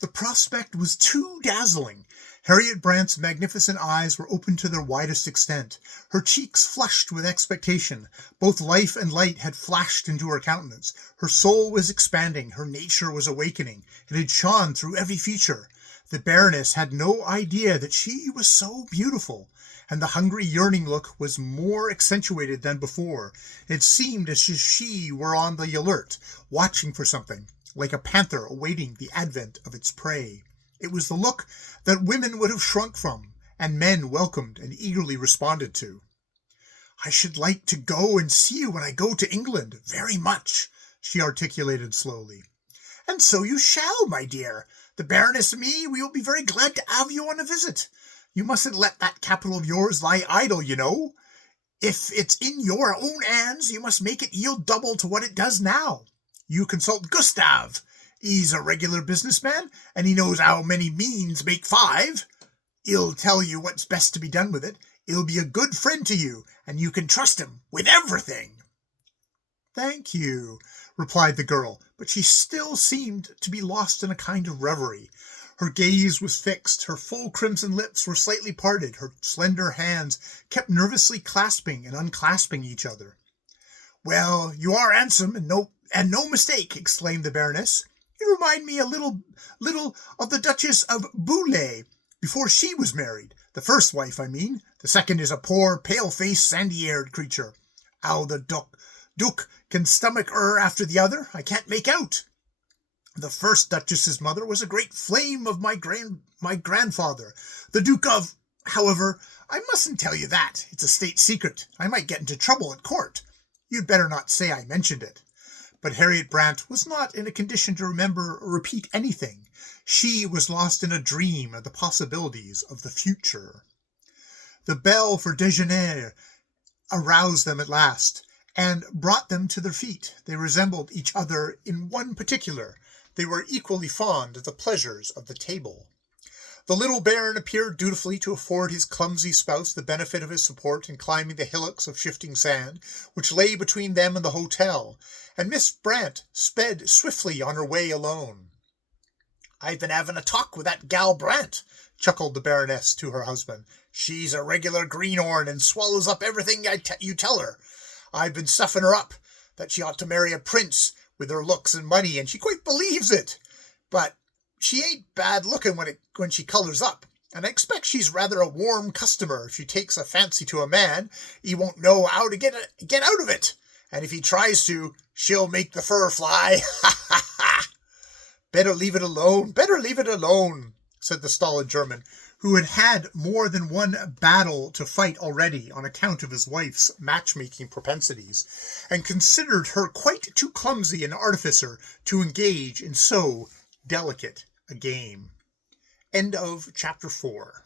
The prospect was too dazzling. Harriet Brant's magnificent eyes were open to their widest extent. Her cheeks flushed with expectation. Both life and light had flashed into her countenance. Her soul was expanding. Her nature was awakening. It had shone through every feature. The Baroness had no idea that she was so beautiful, and the hungry, yearning look was more accentuated than before. It seemed as if she were on the alert, watching for something, like a panther awaiting the advent of its prey. It was the look that women would have shrunk from, and men welcomed and eagerly responded to. "I should like to go and see you when I go to England, very much," she articulated slowly. "And so you shall, my dear. The Baroness and me, we will be very glad to have you on a visit. You mustn't let that capital of yours lie idle, you know. If it's in your own hands, you must make it yield double to what it does now. You consult Gustav. He's a regular businessman, and he knows how many means make 5. He'll tell you what's best to be done with it. He'll be a good friend to you, and you can trust him with everything." "Thank you," replied the girl, but she still seemed to be lost in a kind of reverie. Her gaze was fixed, her full crimson lips were slightly parted, her slender hands kept nervously clasping and unclasping each other. "Well, you are handsome, and no mistake," exclaimed the Baroness. "You remind me a little of the Duchess of Boulay, before she was married. The first wife, I mean. The second is a poor, pale-faced, sandy-haired creature. How the Duke can stomach her after the other, I can't make out. The first Duchess's mother was a great flame of my grandfather, the Duke of... However, I mustn't tell you that. It's a state secret. I might get into trouble at court. You'd better not say I mentioned it." But Harriet Brant was not in a condition to remember or repeat anything. She was lost in a dream of the possibilities of the future. The bell for déjeuner aroused them at last, and brought them to their feet. They resembled each other in one particular. They were equally fond of the pleasures of the table. The little baron appeared dutifully to afford his clumsy spouse the benefit of his support in climbing the hillocks of shifting sand, which lay between them and the hotel, and Miss Brant sped swiftly on her way alone. "I've been having a talk with that gal Brant," chuckled the Baroness to her husband. "She's a regular greenhorn and swallows up everything you tell her. I've been stuffing her up that she ought to marry a prince with her looks and money, and she quite believes it. But she ain't bad-looking when she colours up, and I expect she's rather a warm customer. If she takes a fancy to a man, he won't know how to get out of it, and if he tries to, she'll make the fur fly. Ha, ha, ha!" Better leave it alone, said the stolid German, who had had more than one battle to fight already on account of his wife's matchmaking propensities, and considered her quite too clumsy an artificer to engage in so delicate a game. End of chapter 4.